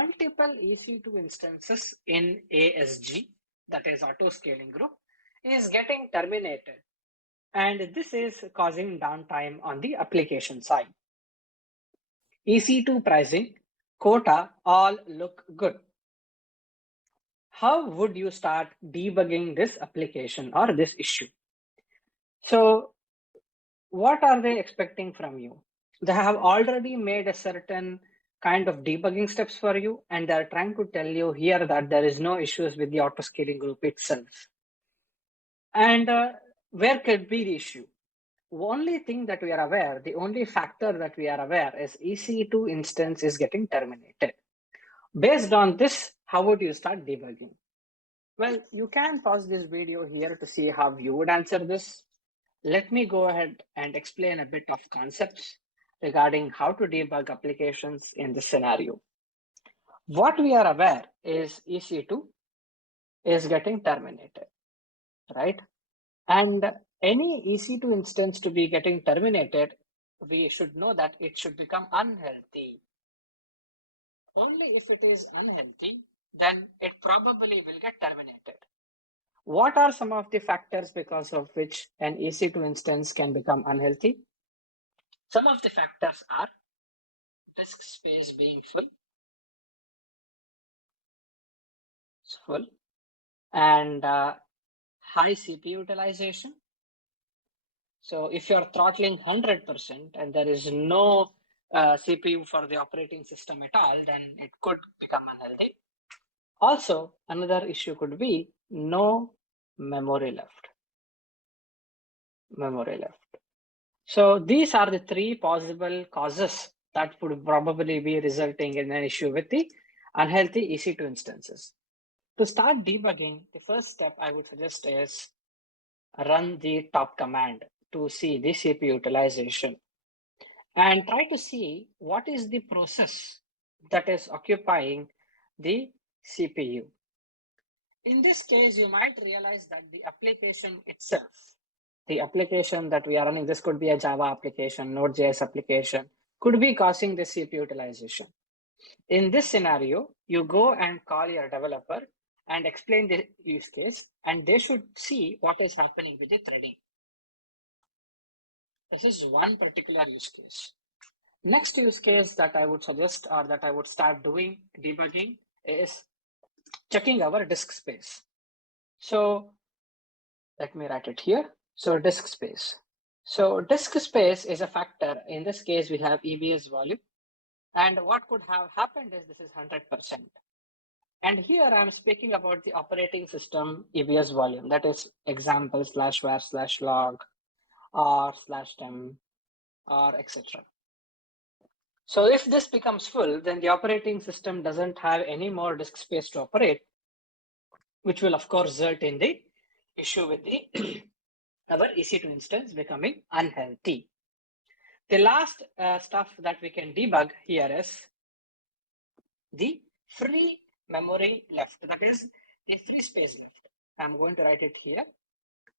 multiple EC2 instances in ASG, that is auto scaling group, is getting terminated. And this is causing downtime on the application side. EC2 pricing, quota, all look good. How would you start debugging this application or this issue? So what are they expecting from you? They have already made a certain kind of debugging steps for you, and they're trying to tell you here that there is no issues with the auto scaling group itself. And where could be the issue? Only thing that we are aware, the only factor that we are aware is EC2 instance is getting terminated. Based on this, how would you start debugging? Well, you can pause this video here to see how you would answer this. Let me go ahead and explain a bit of concepts regarding how to debug applications in this scenario. What we are aware is EC2 is getting terminated, right? And any EC2 instance to be getting terminated, we should know that it should become unhealthy. Only if it is unhealthy, then it probably will get terminated. What are some of the factors because of which an EC2 instance can become unhealthy? Some of the factors are disk space being full, and high CPU utilization. So if you're throttling 100% and there is no CPU for the operating system at all, then it could become unhealthy. Also, another issue could be no memory left. So these are the three possible causes that would probably be resulting in an issue with the unhealthy EC2 instances. To start debugging, the first step I would suggest is run the top command to see the CPU utilization and try to see what is the process that is occupying the CPU. In this case, you might realize that the application itself, the application that we are running, this could be a Java application, Node.js application, could be causing the CPU utilization. In this scenario, you go and call your developer and explain the use case, and they should see what is happening with the threading. This is one particular use case. Next use case that I would suggest or that I would start doing debugging is checking our disk space. So let me write it here. So disk space. So disk space is a factor. In this case, we have EBS volume. And what could have happened is this is 100%. And here I'm speaking about the operating system EBS volume. That is example /var/log or /tem or etc. So if this becomes full, then the operating system doesn't have any more disk space to operate, which will of course result in the issue with the our EC2 instance becoming unhealthy. The last stuff that we can debug here is the free memory left, that is the free space left. I'm going to write it here.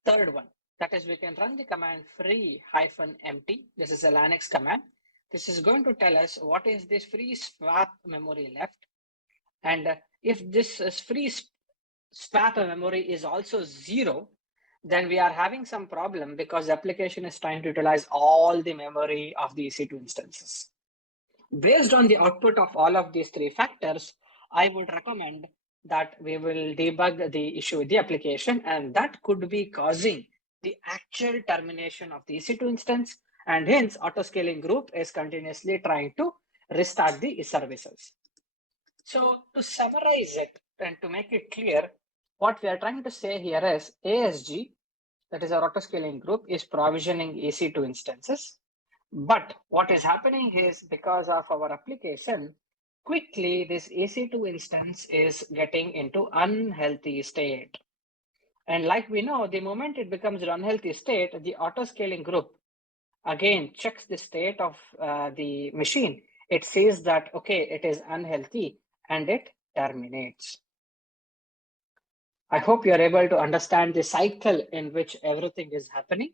Third one, that is we can run the command free-empty. This is a Linux command. This is going to tell us what is this free swap memory left. And if this is free swap memory is also 0, then we are having some problem because the application is trying to utilize all the memory of the EC2 instances. Based on the output of all of these three factors, I would recommend that we will debug the issue with the application, and that could be causing the actual termination of the EC2 instance, and hence auto-scaling group is continuously trying to restart the services. So to summarize it and to make it clear, what we are trying to say here is ASG, that is our auto-scaling group, is provisioning EC2 instances. But what is happening is because of our application, quickly this EC2 instance is getting into unhealthy state. And like we know, the moment it becomes an unhealthy state, the auto-scaling group again checks the state of the machine. It says that, okay, it is unhealthy, and it terminates. I hope you are able to understand the cycle in which everything is happening.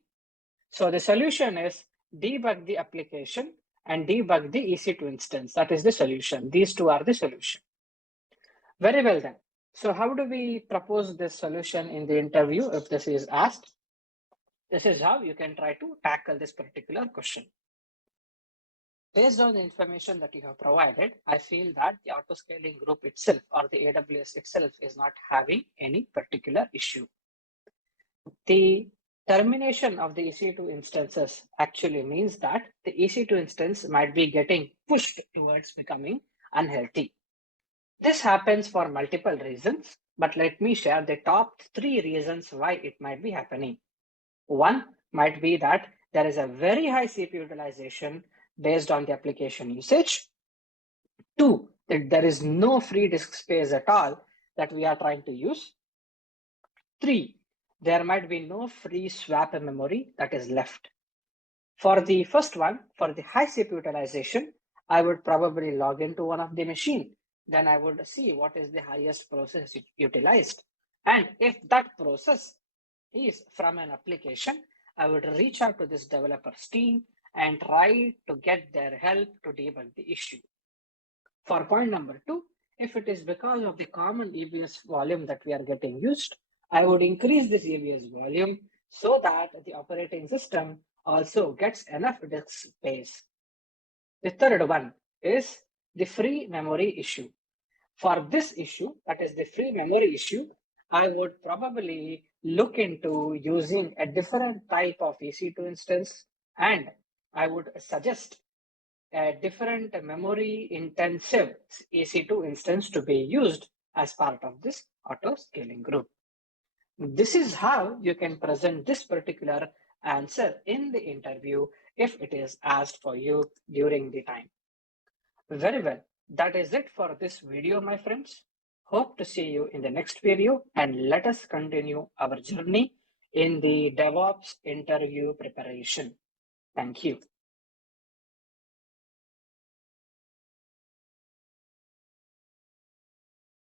So the solution is debug the application and debug the EC2 instance. That is the solution. These two are the solution. Very well then. So how do we propose this solution in the interview if this is asked? This is how you can try to tackle this particular question. Based on the information that you have provided, I feel that the autoscaling group itself or the AWS itself is not having any particular issue. The termination of the EC2 instances actually means that the EC2 instance might be getting pushed towards becoming unhealthy. This happens for multiple reasons, but let me share the top 3 reasons why it might be happening. One might be that there is a very high CPU utilization based on the application usage. 2, that there is no free disk space at all that we are trying to use. 3, there might be no free swap memory that is left. For the first one, for the high CPU utilization, I would probably log into one of the machine. Then I would see what is the highest process utilized. And if that process is from an application, I would reach out to this developer's team and try to get their help to debug the issue. For point number 2, if it is because of the common EBS volume that we are getting used, I would increase this EBS volume so that the operating system also gets enough disk space. The third one is the free memory issue. For this issue, that is the free memory issue, I would probably look into using a different type of EC2 instance, and I would suggest a different memory intensive EC2 instance to be used as part of this auto scaling group. This is how you can present this particular answer in the interview if it is asked for you during the time. Very well. That is it for this video, my friends. Hope to see you in the next video, and let us continue our journey in the DevOps interview preparation. Thank you.